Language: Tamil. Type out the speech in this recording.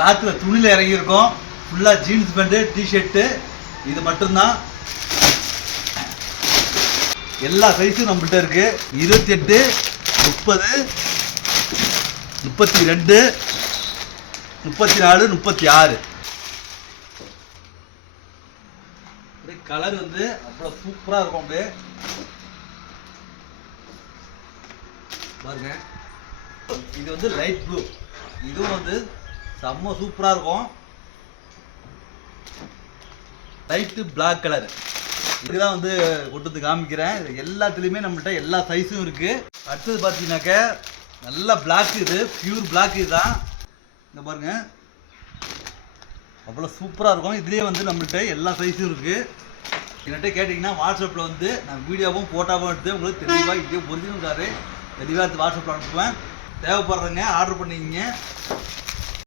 கிளாத்தில் துணியில் இறங்கியிருக்கோம். ஃபுல்லாக ஜீன்ஸ் பேண்ட்டு டிஷர்ட்டு இது மட்டும்தான். எல்லா சைஸும் நம்மள்கிட்ட இருக்குது. 28, 30, 32, 34, 36. கலர் வந்து அவ்வளோ சூப்பராக இருக்கும். அப்படியே பாருங்க, இது வந்து லைட் ப்ளூ, இதுவும் வந்து செம்ம சூப்பராக இருக்கும். லைட்டு பிளாக் கலர், இதுதான் வந்து கொண்டு காமிக்கிறேன். எல்லாத்துலேயுமே நம்மள்கிட்ட எல்லா சைஸும் இருக்குது. அடுத்தது பார்த்தீங்கன்னாக்க நல்லா பிளாக், இது பியூர் பிளாக். இதுதான் இந்த பாருங்க, அவ்வளோ சூப்பராக இருக்கும். இதுலேயே வந்து நம்மள்கிட்ட எல்லா சைஸும் இருக்குது. என்கிட்ட கேட்டிங்கன்னா வாட்ஸ்அப்பில் வந்து நான் வீடியோவும் ஃபோட்டோவும் எடுத்து உங்களுக்கு தெளிவாக இதே ஒரிஜினல் காரு தெளிவாக எடுத்து வாட்ஸ்அப்பில் அனுப்புவேன். தேவைப்படுறவங்க ஆர்டர் பண்ணிக்கிங்க.